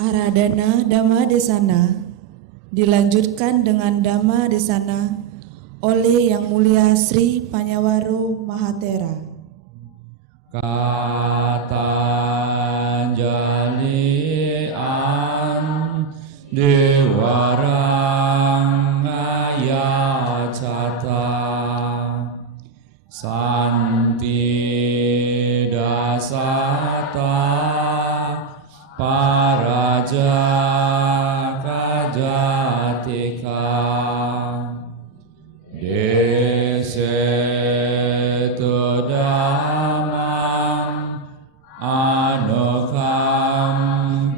Aradhana Dhamma Desana dilanjutkan dengan Dhamma Desana oleh Yang Mulia Sri Panyawaro Mahatera. Katanjali an dewarang ayacata santi dasata paraja kajatika desetu damang anokam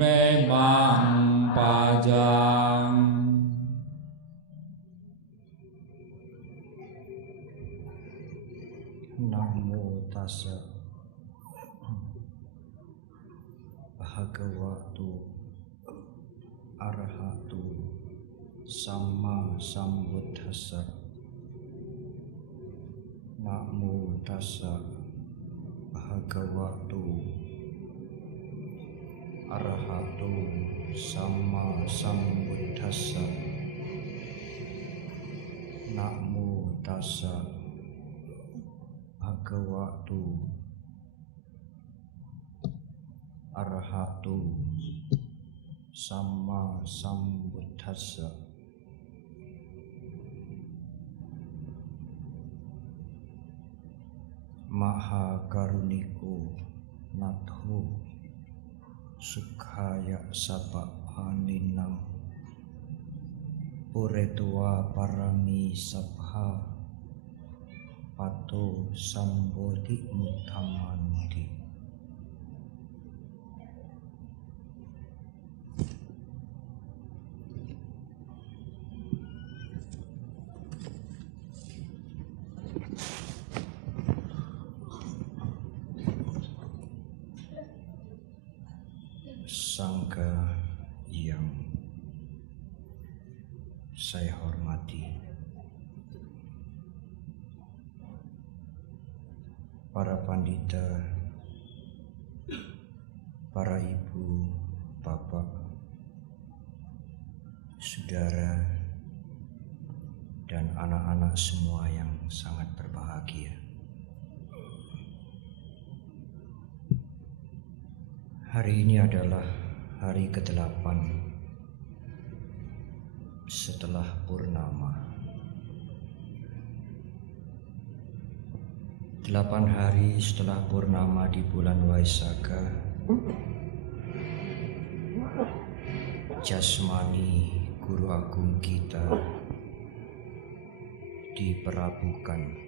memang pajang. Namo tassa bhagavato arahato samma sambuddhassa. Namo tassa bhagavato arahato samma sambuddhassa. Namo tassa bhagavato arahato samma sambuddhassa. Maha karuniko natho sukhaya sabhaninang puretua parami sabha pato sambodhi muttamanti. Sangha yang saya hormati, para pandita, para ibu, bapak, saudara, dan anak-anak semua yang sangat berbahagia. Hari ini adalah hari ke-8 setelah purnama. 8 hari setelah purnama di bulan Waisakha, jasmani Guru Agung kita diperabukan.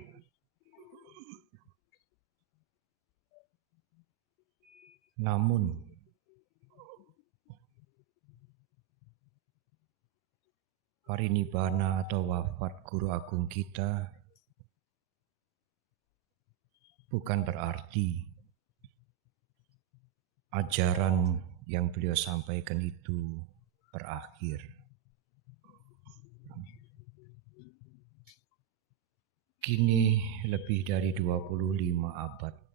Namun parinibbana atau wafat Guru Agung kita bukan berarti ajaran yang beliau sampaikan itu berakhir. Kini lebih dari 25 abad,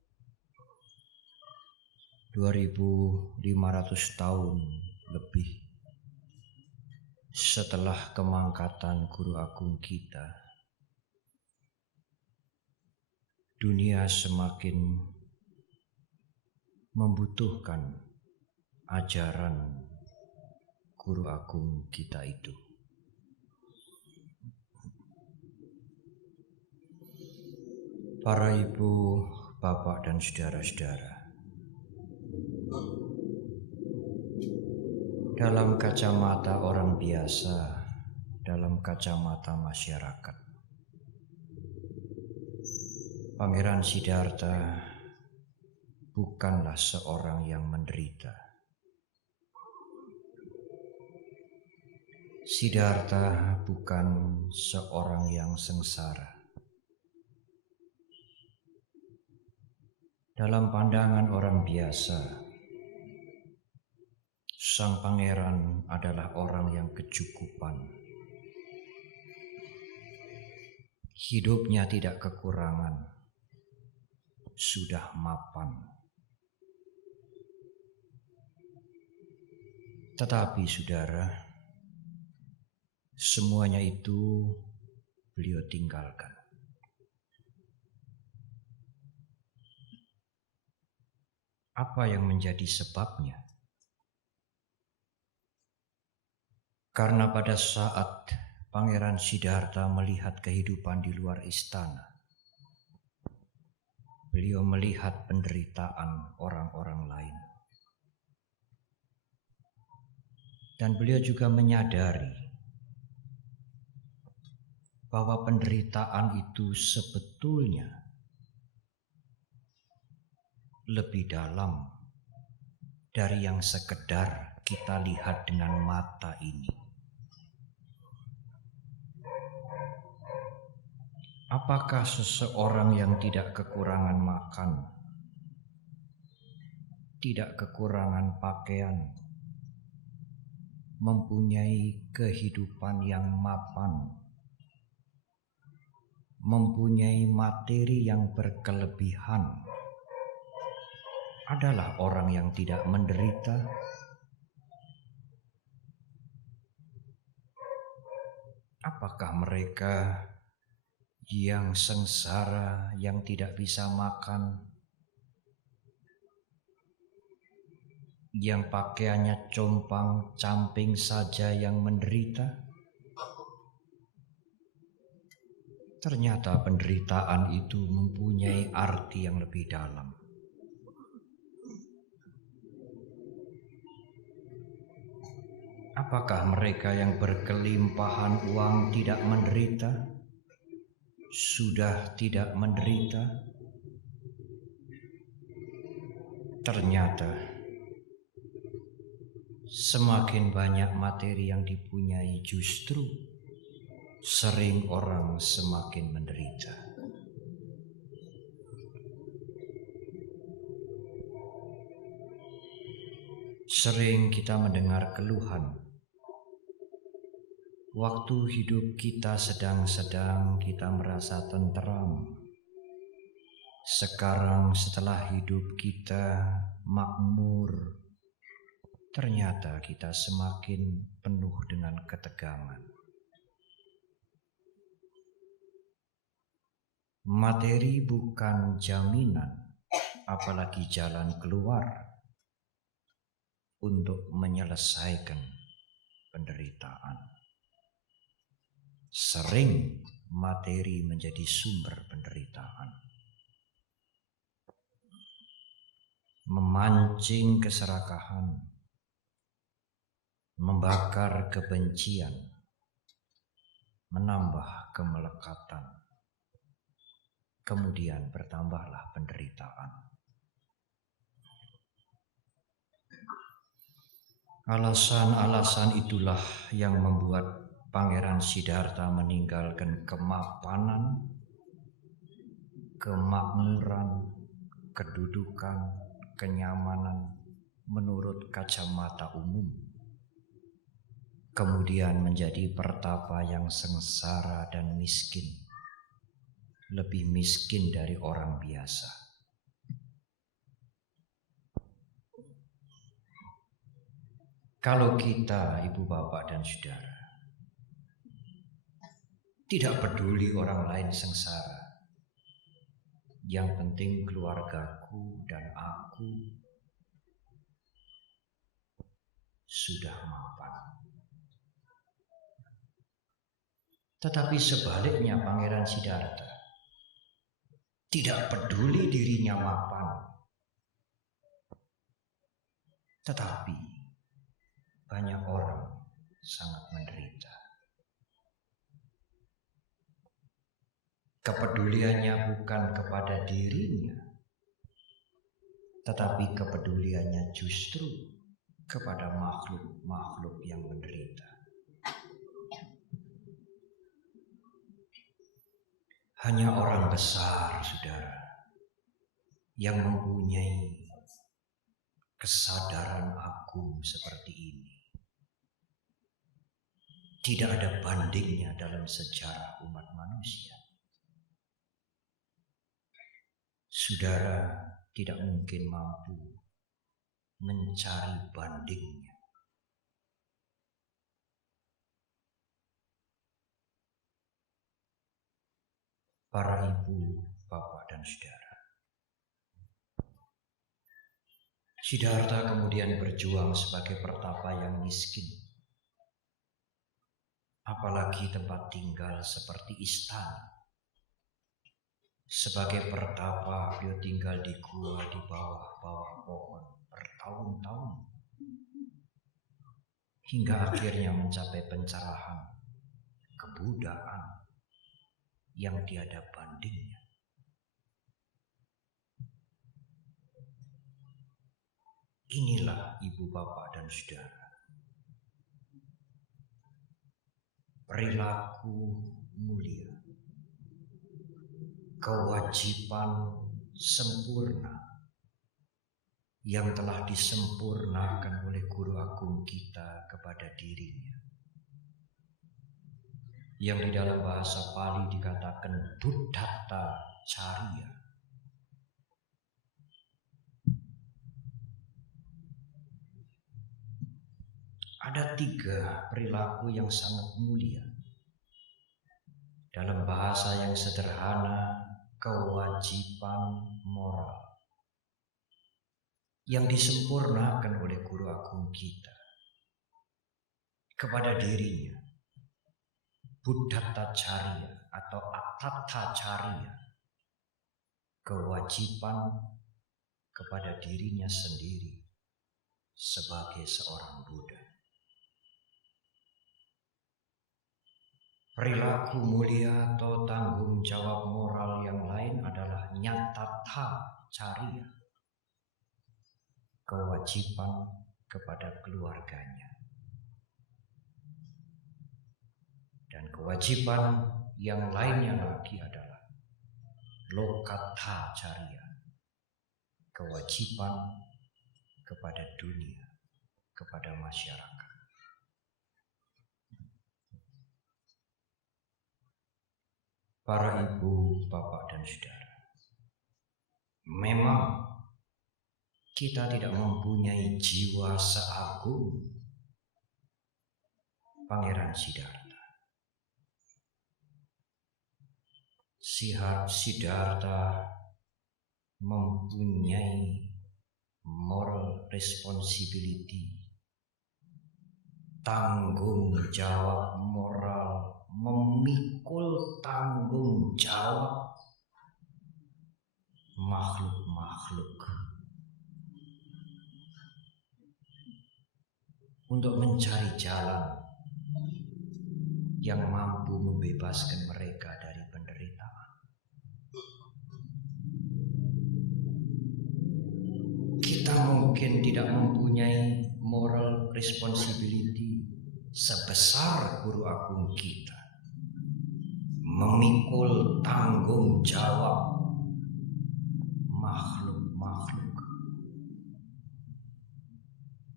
2500 tahun lebih setelah kemangkatan Guru Agung kita, dunia semakin membutuhkan ajaran Guru Agung kita itu. Para ibu, bapak, dan saudara-saudara, dalam kacamata orang biasa, dalam kacamata masyarakat, Pangeran Siddhartha bukanlah seorang yang menderita. Siddhartha bukan seorang yang sengsara. Dalam pandangan orang biasa, sang pangeran adalah orang yang kecukupan. Hidupnya tidak kekurangan, sudah mapan. Tetapi saudara, semuanya itu beliau tinggalkan. Apa yang menjadi sebabnya? Karena pada saat Pangeran Siddhartha melihat kehidupan di luar istana, beliau melihat penderitaan orang-orang lain. Dan beliau juga menyadari bahwa penderitaan itu sebetulnya lebih dalam dari yang sekedar kita lihat dengan mata ini. Apakah seseorang yang tidak kekurangan makan, tidak kekurangan pakaian, mempunyai kehidupan yang mapan, mempunyai materi yang berkelebihan, adalah orang yang tidak menderita? Apakah mereka yang sengsara, yang tidak bisa makan, yang pakaiannya compang-camping saja yang menderita? Ternyata penderitaan itu mempunyai arti yang lebih dalam. Apakah mereka yang berkelimpahan uang tidak menderita? Sudah tidak menderita? Ternyata semakin banyak materi yang dipunyai, justru sering orang semakin menderita. Sering kita mendengar keluhan. Waktu hidup kita sedang-sedang kita merasa tenteram. Sekarang setelah hidup kita makmur, ternyata kita semakin penuh dengan ketegangan. Materi bukan jaminan, apalagi jalan keluar untuk menyelesaikan penderitaan. Sering materi menjadi sumber penderitaan, memancing keserakahan, membakar kebencian, menambah kemelekatan, kemudian bertambahlah penderitaan. Alasan-alasan itulah yang membuat Pangeran Siddhartha meninggalkan kemapanan, kemakmuran, kedudukan, kenyamanan menurut kacamata umum, kemudian menjadi pertapa yang sengsara dan miskin, lebih miskin dari orang biasa. Kalau kita, ibu bapak dan saudara, tidak peduli orang lain sengsara, yang penting keluargaku dan aku sudah mapan. Tetapi sebaliknya Pangeran Siddhartha tidak peduli dirinya mapan, tetapi banyak orang sangat menderita. Kepeduliannya bukan kepada dirinya, tetapi kepeduliannya justru kepada makhluk-makhluk yang menderita. Hanya orang besar, saudara, yang mempunyai kesadaran agung seperti ini. Tidak ada bandingnya dalam sejarah umat manusia. Saudara tidak mungkin mampu mencari bandingnya para ibu, bapak, dan saudara. Siddhartha kemudian berjuang sebagai pertapa yang miskin. Apalagi tempat tinggal seperti istana. Sebagai pertapa, beliau tinggal di gua di bawah-bawah pohon bertahun-tahun. Hingga akhirnya mencapai pencerahan, kebudayaan yang tiada bandingnya. Inilah ibu, bapak, dan saudara. Perilaku mulia. Kewajiban sempurna yang telah disempurnakan oleh Guru Agung kita kepada dirinya. Yang di dalam bahasa Pali dikatakan Buddhata Carya. Ada 3 perilaku yang sangat mulia. Dalam bahasa yang sederhana, kewajiban moral yang disempurnakan oleh Guru Agung kita kepada dirinya. Buddhata Carya atau Attata Carya, kewajiban kepada dirinya sendiri sebagai seorang Buddha. Perilaku mulia atau tanggung jawab moral yang lain adalah Nyatata Carya, kewajiban kepada keluarganya. Dan kewajiban yang lainnya lagi adalah Lokata Carya, kewajiban kepada dunia, kepada masyarakat. Para ibu, bapak, dan saudara, memang kita tidak mempunyai jiwa seagung Pangeran Siddhartha. Siddhartha mempunyai moral responsibility, tanggung jawab moral, memikul tanggung jawab makhluk-makhluk untuk mencari jalan yang mampu membebaskan mereka dari penderitaan. Kita mungkin tidak mempunyai moral responsibility sebesar Guru Agung kita, memikul tanggung jawab makhluk-makhluk.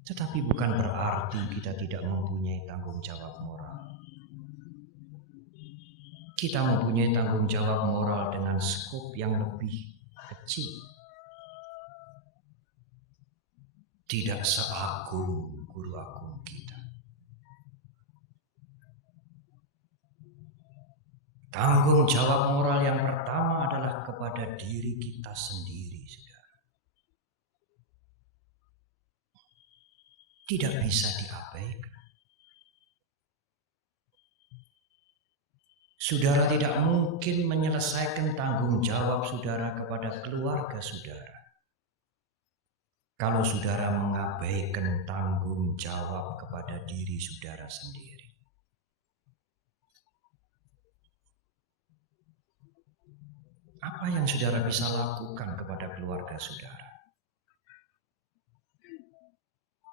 Tetapi bukan berarti kita tidak mempunyai tanggung jawab moral. Kita mempunyai tanggung jawab moral dengan skop yang lebih kecil. Tidak seagung Guru Agung kita. Tanggung jawab moral yang pertama adalah kepada diri kita sendiri, saudara. Tidak bisa diabaikan. Saudara tidak mungkin menyelesaikan tanggung jawab saudara kepada keluarga saudara kalau saudara mengabaikan tanggung jawab kepada diri saudara sendiri. Apa yang saudara bisa lakukan kepada keluarga saudara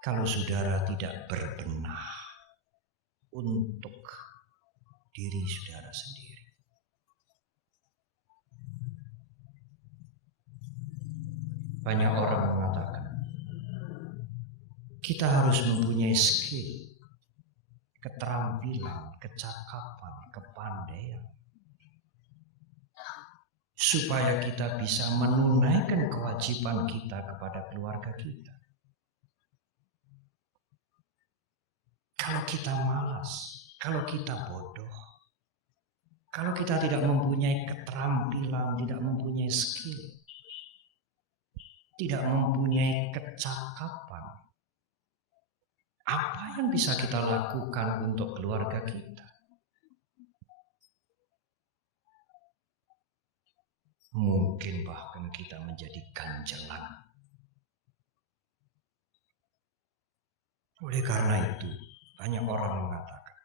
kalau saudara tidak berbenah untuk diri saudara sendiri? Banyak orang mengatakan kita harus mempunyai skill, keterampilan, kecakapan, kepandaian supaya kita bisa menunaikan kewajiban kita kepada keluarga kita. Kalau kita malas, kalau kita bodoh, Kalau kita tidak mempunyai keterampilan, tidak mempunyai skill, tidak mempunyai kecakapan, apa yang bisa kita lakukan untuk keluarga kita? Mungkin bahkan kita menjadi ganjelan. Oleh karena itu, banyak orang mengatakan,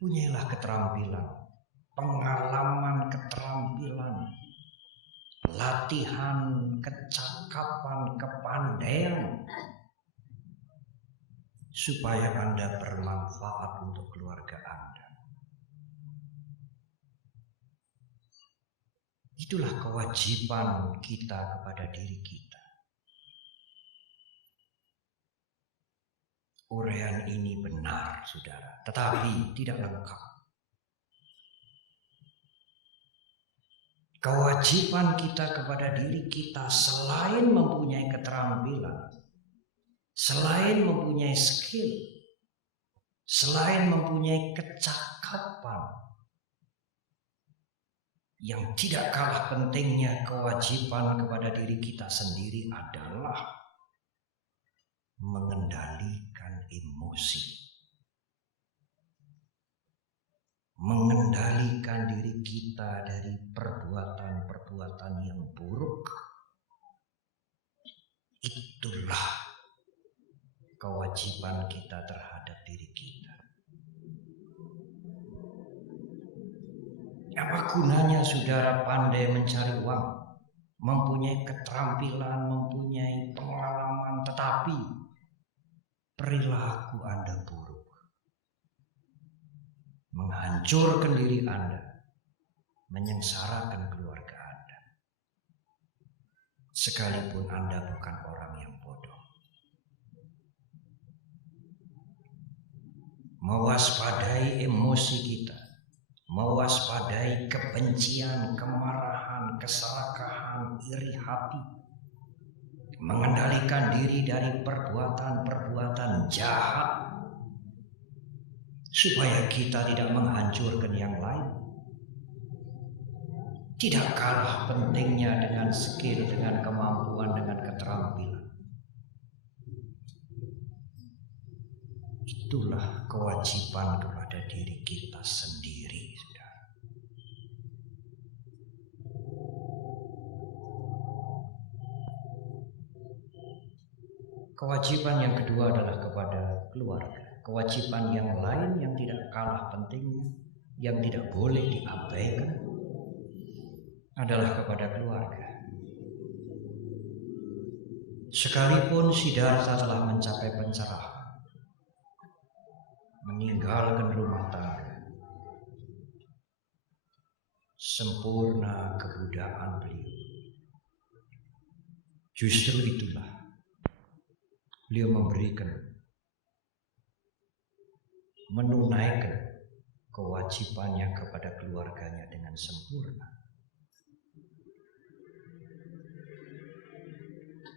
punyailah keterampilan, pengalaman keterampilan, latihan kecakapan, kepandaian, supaya Anda bermanfaat untuk keluarga Anda. Itulah kewajiban kita kepada diri kita. Uraian ini benar, saudara, tetapi tidak lengkap. Kewajiban kita kepada diri kita selain mempunyai keterampilan, selain mempunyai skill, selain mempunyai kecakapan, yang tidak kalah pentingnya kewajiban kepada diri kita sendiri adalah mengendalikan emosi. Mengendalikan diri kita dari perbuatan-perbuatan yang buruk. Itulah kewajiban kita terhadap diri kita. Apa gunanya saudara pandai mencari uang, mempunyai keterampilan, mempunyai pengalaman, tetapi perilaku Anda buruk, menghancurkan diri Anda, menyengsarakan keluarga Anda, sekalipun Anda bukan orang yang bodoh. Mewaspadai emosi kita, mewaspadai kebencian, kemarahan, keserakahan, iri hati, mengendalikan diri dari perbuatan-perbuatan jahat, supaya kita tidak menghancurkan yang lain. Tidak kalah pentingnya dengan skill, dengan kemampuan, dengan keterampilan. Itulah kewajiban kepada diri kita sendiri, saudara. Kewajiban yang kedua adalah kepada keluarga. Kewajiban yang lain yang tidak kalah pentingnya, yang tidak boleh diabaikan, adalah kepada keluarga. Sekalipun Siddhartha telah mencapai pencerahan, meninggalkan rumah tangga, sempurna kebudayaan beliau, justru itulah beliau menunaikan kewajibannya kepada keluarganya dengan sempurna.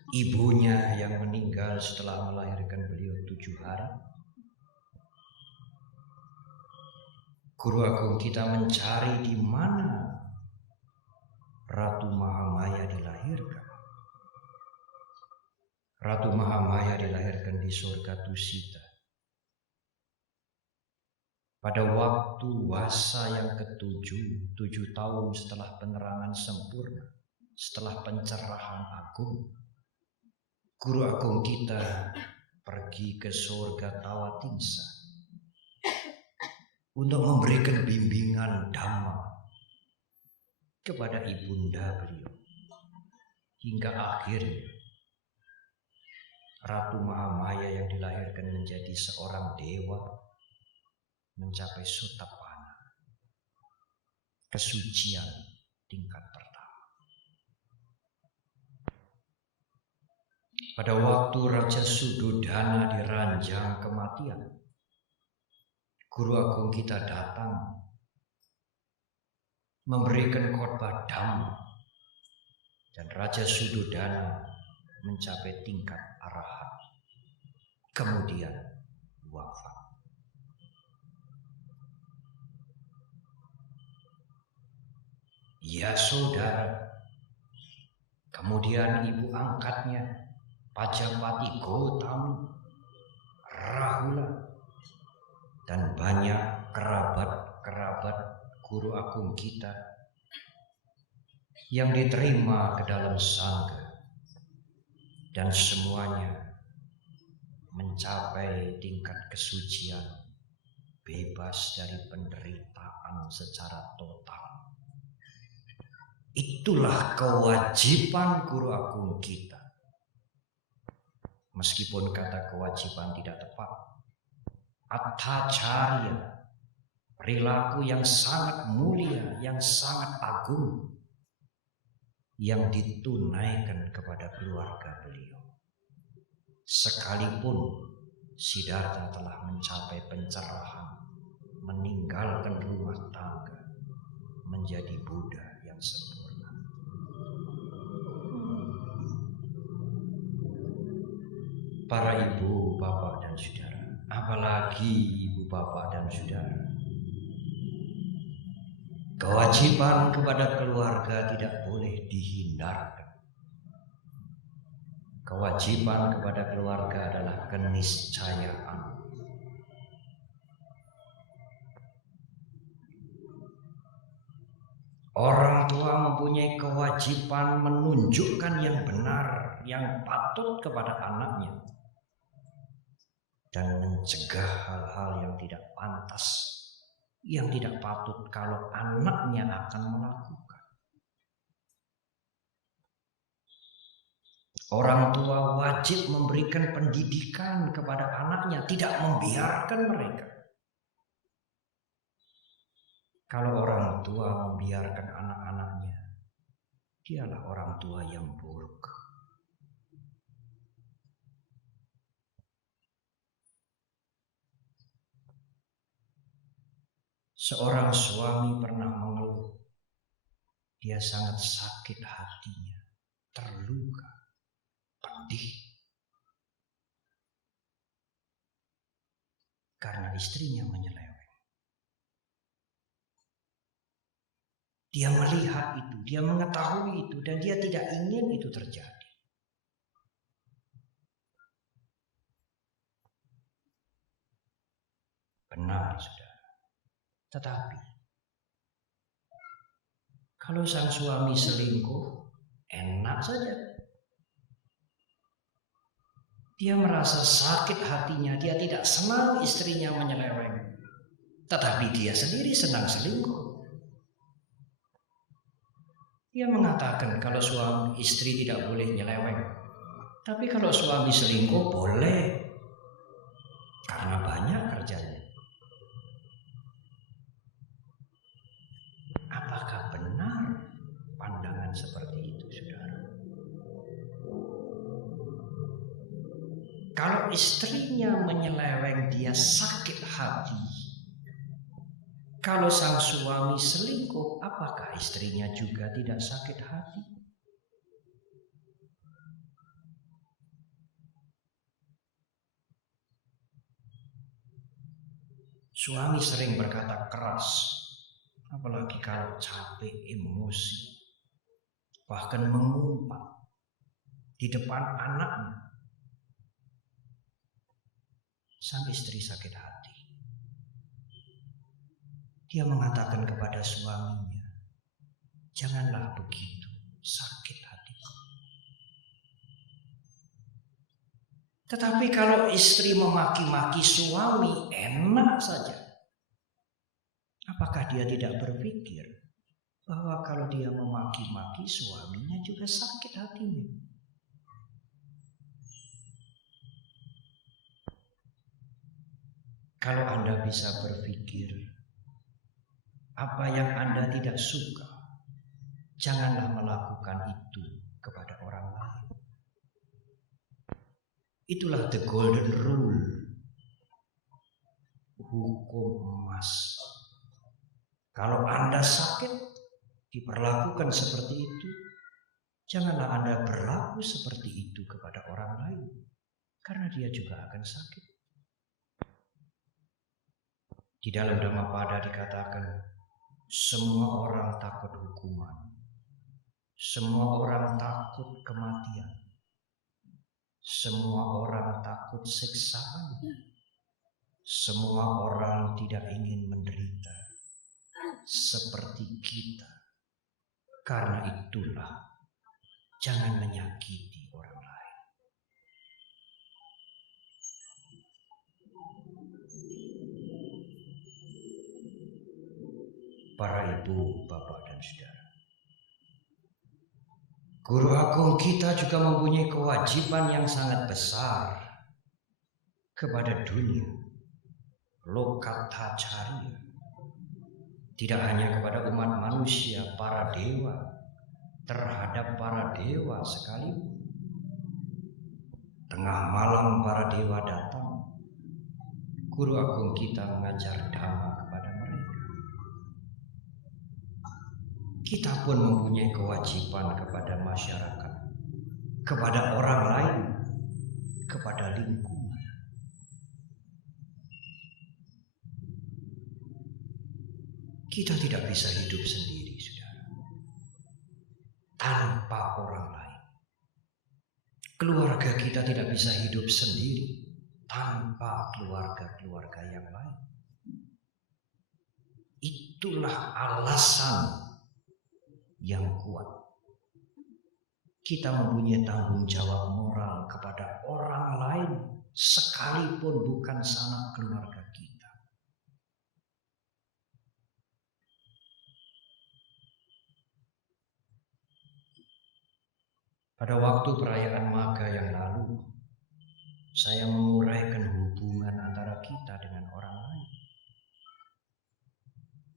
Ibunya yang meninggal setelah melahirkan beliau 7 hari. Guru Agung kita mencari di mana Ratu Mahamaya dilahirkan. Ratu Mahamaya dilahirkan di surga Tusita. Pada waktu wasa yang ke-7, 7 tahun setelah penerangan sempurna, setelah pencerahan agung, Guru Agung kita pergi ke surga Tawatingsa untuk memberikan bimbingan Dhamma kepada ibunda beliau, hingga akhirnya Ratu Mahamaya yang dilahirkan menjadi seorang dewa mencapai Sotapanna, kesucian tingkat pertama. Pada waktu Raja Sudodana diranjang kematian, Guru Agung kita datang memberikan khotbah Dhamma, dan Raja Sudodana mencapai tingkat arahat, kemudian wafat. ya saudara. Kemudian ibu angkatnya, Pajapati Gautami, Rahula, dan banyak kerabat-kerabat guru agung kita yang diterima ke dalam sangga, dan semuanya mencapai tingkat kesucian, bebas dari penderitaan secara total. Itulah kewajiban guru agung kita. Meskipun kata kewajiban tidak tepat, Attacarya, perilaku yang sangat mulia, yang sangat agung, yang ditunaikan kepada keluarga beliau. Sekalipun Siddhartha telah mencapai pencerahan, meninggalkan rumah tangga, menjadi Buddha yang sempurna. Para ibu, bapak, dan saudara, apalagi ibu, bapak, dan saudara, kewajiban kepada keluarga tidak boleh dihindarkan. Kewajiban kepada keluarga adalah keniscayaan. Orang tua mempunyai kewajiban menunjukkan yang benar, yang patut kepada anaknya, dan mencegah hal-hal yang tidak pantas, yang tidak patut kalau anaknya akan melakukan. Orang tua wajib memberikan pendidikan kepada anaknya, tidak membiarkan mereka. Kalau orang tua membiarkan anak-anaknya, dialah orang tua yang buruk. Seorang suami pernah mengeluh, dia sangat sakit hatinya, terluka, pedih, karena istrinya menyeleweng. Dia melihat itu, dia mengetahui itu, dan dia tidak ingin itu terjadi. Benar, saudara. Tetapi kalau sang suami selingkuh, enak saja. Dia merasa sakit hatinya, dia tidak senang istrinya menyeleweng. Tetapi dia sendiri senang selingkuh. Dia mengatakan kalau suami istri tidak boleh nyeleweng. Tapi kalau suami selingkuh boleh. Karena banyak kerjanya. Apakah benar pandangan seperti itu, saudara? Kalau istrinya menyeleweng, dia sakit hati. Kalau sang suami selingkuh, apakah istrinya juga tidak sakit hati? Suami sering berkata keras, apalagi kalau capek, emosi, bahkan mengumpat di depan anaknya. Sang istri sakit hati. Dia mengatakan kepada suaminya, janganlah begitu, sakit hatiku. Tetapi kalau istri memaki-maki suami, enak saja. Apakah dia tidak berpikir bahwa kalau dia memaki-maki suaminya juga sakit hatinya? Kalau Anda bisa berpikir apa yang Anda tidak suka, janganlah melakukan itu kepada orang lain. Itulah the golden rule, hukum emas. Kalau Anda sakit, diperlakukan seperti itu, janganlah Anda berlaku seperti itu kepada orang lain, karena dia juga akan sakit. Di dalam Dhammapada dikatakan, Semua orang takut hukuman. Semua orang takut kematian. Semua orang takut siksaan. Semua orang tidak ingin menderita seperti kita. Karena itulah, jangan menyakiti orang lain. Para ibu, bapak, dan saudara, Guru Agung kita juga mempunyai kewajiban yang sangat besar kepada dunia, lokata carya. Tidak hanya kepada umat manusia, para dewa, terhadap para dewa sekalipun. Tengah malam para dewa datang, Guru Agung kita mengajar dhamma kepada mereka. Kita pun mempunyai kewajiban kepada masyarakat, kepada orang lain, kepada lingkungan. Kita tidak bisa hidup sendiri, saudara, tanpa orang lain. Keluarga kita tidak bisa hidup sendiri tanpa keluarga-keluarga yang lain. Itulah alasan yang kuat kita mempunyai tanggung jawab moral kepada orang lain, sekalipun bukan sanak keluarga kita. Pada waktu perayaan Maga yang lalu, saya menguraikan hubungan antara kita dengan orang lain.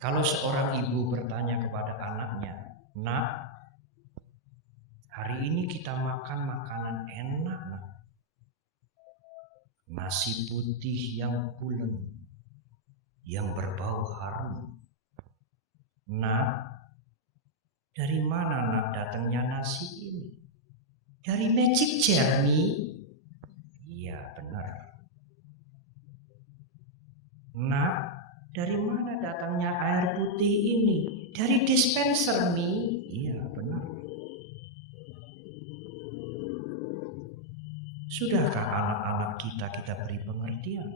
Kalau seorang ibu bertanya kepada anaknya, "Nak, hari ini kita makan makanan enak, nak. Nasi putih yang pulen, yang berbau harum. Nak, dari mana nak datangnya nasi ini? Dari Magic Jar, Mi?" Iya, benar. Nak, dari mana datangnya air putih ini? Dari dispenser, Mi. Iya, benar. Sudahkah anak-anak kita beri pengertian?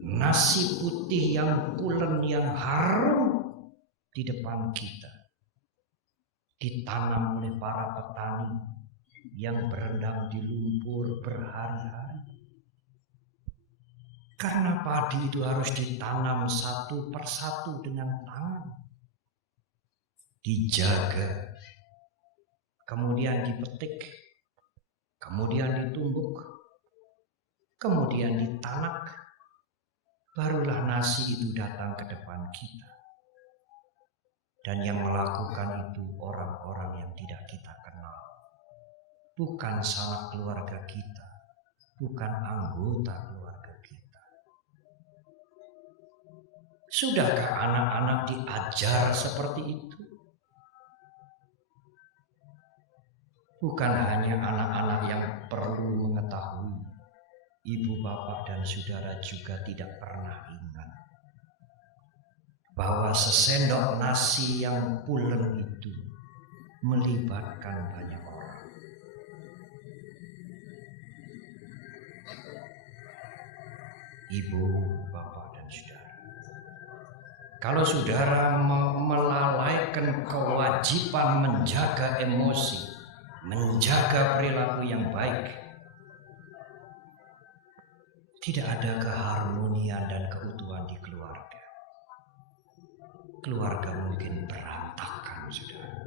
Nasi putih yang pulen, yang harum di depan kita, ditanam oleh para petani yang berendam di lumpur berhari-hari. Karena padi itu harus ditanam satu persatu dengan tangan, dijaga, kemudian dipetik, kemudian ditumbuk, kemudian ditanak, barulah nasi itu datang ke depan kita. Dan yang melakukan itu orang-orang yang tidak kita kenal, bukan sanak keluarga kita, bukan anggota keluarga kita. Sudahkah anak-anak diajar seperti itu? Bukan hanya anak-anak yang perlu mengetahui, ibu, bapak, dan saudara juga tidak pernah ingat bahwa sesendok nasi yang pulen itu melibatkan banyak orang. Ibu, bapak, dan saudara, kalau saudara melalaikan kewajiban menjaga emosi, menjaga perilaku yang baik, tidak ada keharmonian dan keutuhan di keluarga. Keluarga mungkin berantakan, saudara.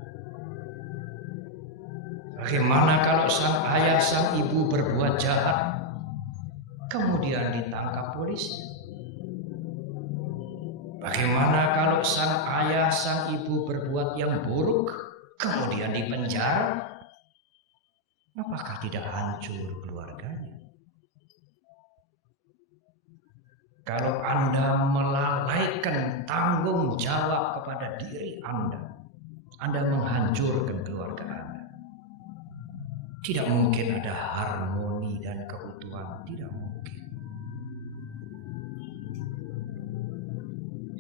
Bagaimana kalau sang ayah, sang ibu berbuat jahat, kemudian ditangkap polisi? Bagaimana kalau sang ayah, sang ibu berbuat yang buruk, kemudian dipenjara? Apakah tidak hancur keluarganya? Kalau Anda melalaikan tanggung jawab kepada diri Anda menghancurkan keluarga Anda. Tidak mungkin ada harmoni dan keutuhan, tidak mungkin.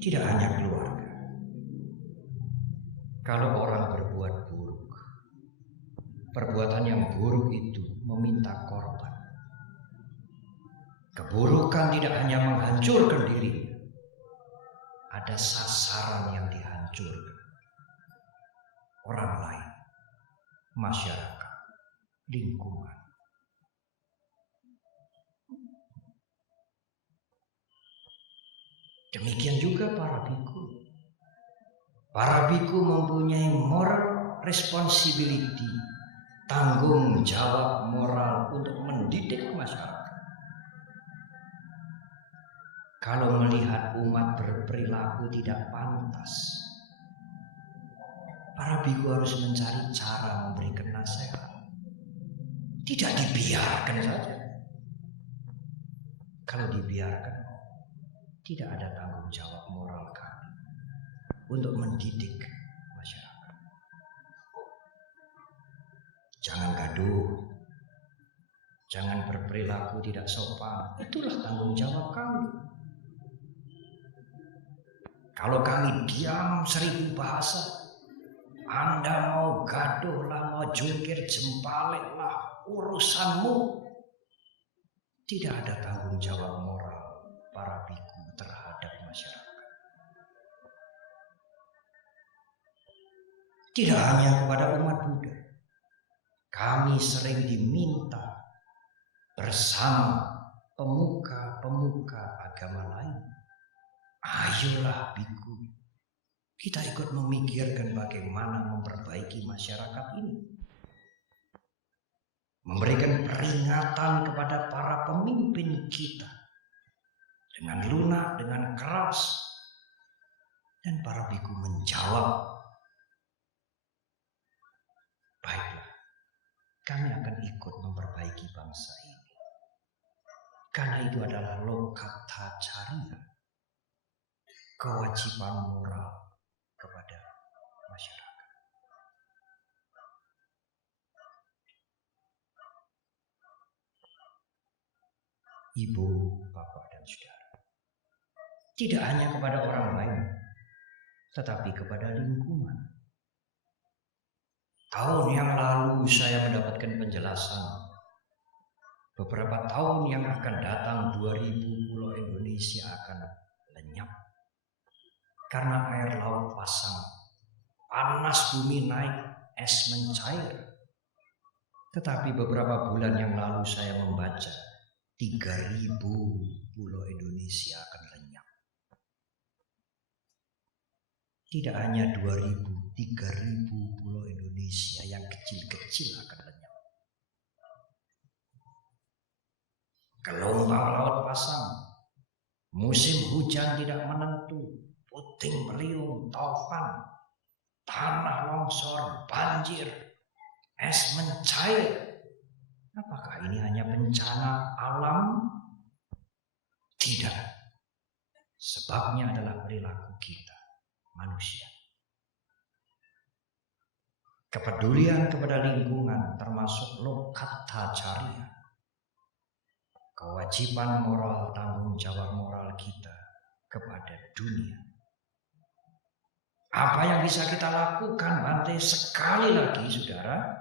Tidak hanya keluarga, Kalau orang berbuat buruk, perbuatan yang buruk itu meminta korban. Keburukan tidak hanya menghancurkan diri, ada sasaran yang dihancurkan. Orang lain, masyarakat, lingkungan. Demikian juga para biku. Para biku mempunyai moral responsibility, tanggung jawab moral untuk mendidik masyarakat. Kalau melihat umat berperilaku tidak pantas, para biku harus mencari cara memberikan nasihat. Tidak dibiarkan saja. Kalau dibiarkan, tidak ada tanggung jawab moral kami untuk mendidik masyarakat. Jangan gaduh, jangan berperilaku tidak sopan. Itulah tanggung jawab kami. Kalau kami diam 1000 bahasa, Anda mau gaduh lah, mau jungkir jempalik lah, urusanmu. Tidak ada tanggung jawab moral para biku terhadap masyarakat. Tidak hanya kepada umat Buddha, kami sering diminta bersama pemuka-pemuka agama lain. Ayolah biku, kita ikut memikirkan bagaimana memperbaiki masyarakat ini. Memberikan peringatan kepada para pemimpin kita dengan lunak, dengan keras. Dan para biku menjawab, baiklah, kami akan ikut memperbaiki bangsa ini. Karena itu adalah lokata cariya, kewajiban moral kepada masyarakat. Ibu, bapak, dan saudara, tidak hanya kepada orang lain, tetapi kepada lingkungan. Tahun yang lalu saya mendapatkan penjelasan, beberapa tahun yang akan datang 2000 pulau Indonesia akan lenyap karena air laut pasang, panas bumi naik, es mencair. Tetapi beberapa bulan yang lalu saya membaca 3000 pulau Indonesia akan lenyap. Tidak hanya 2000, 3000 pulau Indonesia yang kecil-kecil akan lenyap. Gelombang laut pasang, musim hujan tidak menentu, puting beliung, taufan, tanah longsor, banjir, es mencair. Apakah ini hanya bencana alam? Tidak. Sebabnya adalah perilaku kita, manusia. Kepedulian kepada lingkungan termasuk lokata cariya, kewajiban moral, tanggung jawab moral kita kepada dunia. Apa yang bisa kita lakukan, Bante? Sekali lagi, saudara,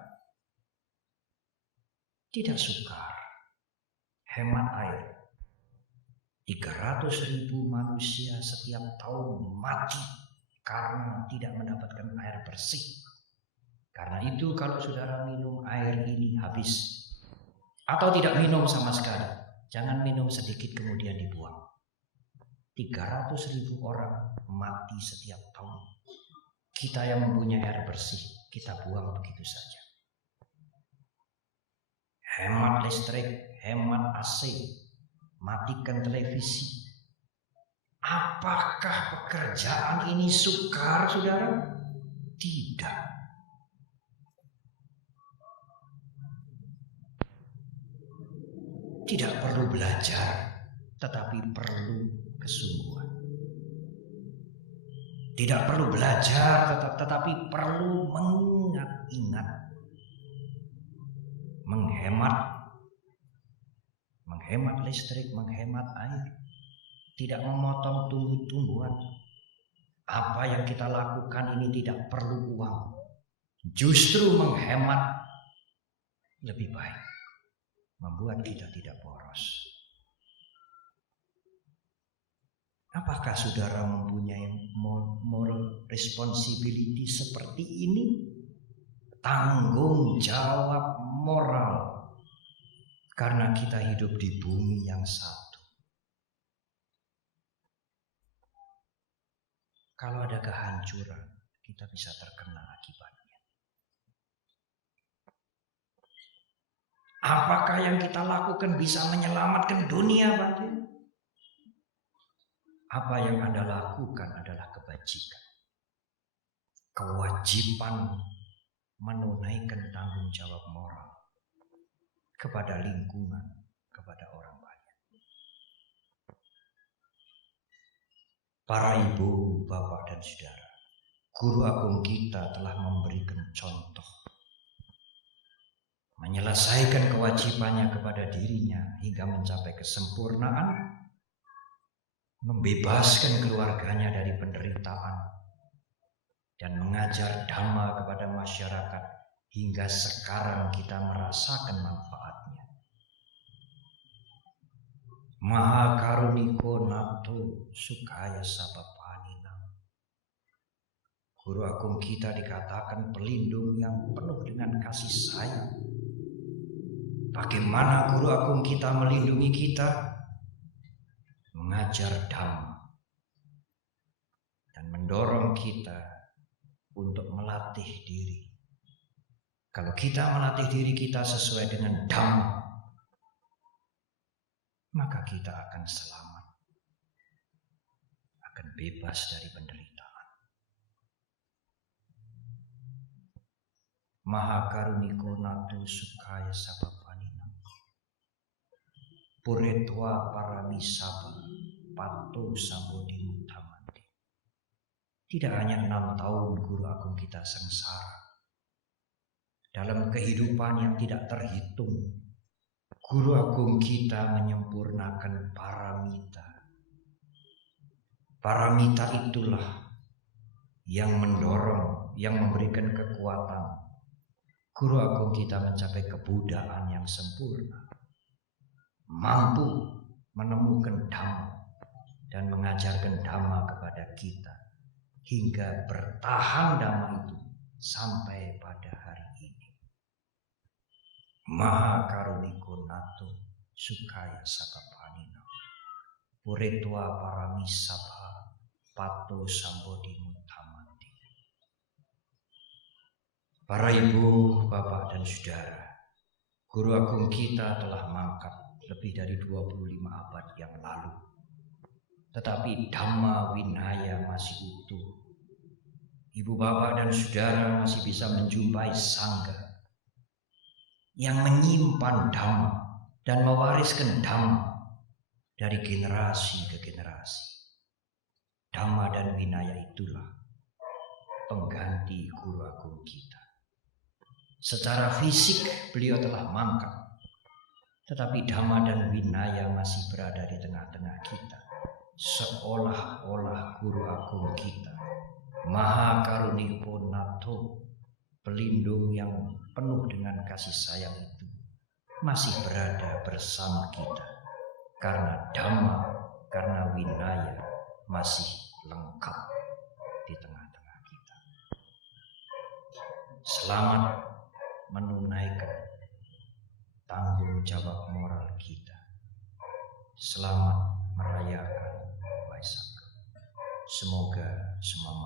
tidak sukar, hemat air. 300.000 manusia setiap tahun mati karena tidak mendapatkan air bersih. Karena itu kalau saudara minum air ini habis, atau tidak minum sama sekali, jangan minum sedikit kemudian dibuang. 300.000 orang mati setiap tahun. Kita yang mempunyai air bersih, kita buang begitu saja. Hemat listrik, hemat AC, matikan televisi. Apakah pekerjaan ini sukar, saudara? Tidak. Tidak perlu belajar, tetapi perlu kesungguhan. Tidak perlu belajar, tetapi perlu mengingat-ingat. Menghemat listrik, menghemat air, tidak memotong tumbuh-tumbuhan. apa yang kita lakukan ini tidak perlu uang, justru menghemat lebih baik, membuat kita tidak boros. Apakah saudara mempunyai moral responsibility seperti ini? Tanggung jawab moral, karena kita hidup di bumi yang satu. Kalau ada kehancuran, kita bisa terkena akibatnya. Apakah yang kita lakukan bisa menyelamatkan dunia, Bapak? Apa yang Anda lakukan adalah kebajikan. Kewajiban menunaikan tanggung jawab moral kepada lingkungan, kepada orang banyak. Para ibu, bapak, dan saudara, guru agung kita telah memberikan contoh menyelesaikan kewajibannya kepada dirinya hingga mencapai kesempurnaan, membebaskan keluarganya dari penderitaan, dan mengajar dhamma kepada masyarakat hingga sekarang kita merasakan manfaatnya. Maha karuniko nato sukaya sabapanina. Guru agung kita dikatakan pelindung yang penuh dengan kasih sayang. Bagaimana guru agung kita melindungi kita? Mengajar dhamma dan mendorong kita untuk melatih diri. Kalau kita melatih diri kita sesuai dengan dhamma, maka kita akan selamat, akan bebas dari penderitaan. Maha karuniko nato sukaya sabapanina. Puretwa paramisaba pato sambodi mutamanti. Tidak hanya 6 tahun guru agung kita sengsara dalam kehidupan yang tidak terhitung, guru agung kita menyempurnakan paramita. Paramita itulah yang mendorong, yang memberikan kekuatan guru agung kita mencapai kebudayaan yang sempurna, mampu menemukan dhamma dan mengajarkan dhamma kepada kita hingga bertahan dhamma itu sampai pada hari ini. Maha karuniko nato sukaya sabapanina. Puretwa paramisabha pato sambodi mutamanti. Para ibu, bapak, dan saudara, guru agung kita telah mangkat lebih dari 25 abad yang lalu. Tetapi dhamma winaya masih utuh. Ibu, bapak, dan saudara masih bisa menjumpai sangga yang menyimpan dhamma dan mewariskan dhamma dari generasi ke generasi. Dhamma dan winaya itulah pengganti guru agung kita. Secara fisik beliau telah mangkat, tetapi dhamma dan winaya masih berada di tengah-tengah kita, seolah-olah guru agung kita, Maha karuniko nato, pelindung yang penuh dengan kasih sayang itu, masih berada bersama kita, karena dhamma, karena winaya masih lengkap di tengah-tengah kita. Selamat menunaikan tanggung jawab moral kita. Selamat merayakan Waisak. Semoga semua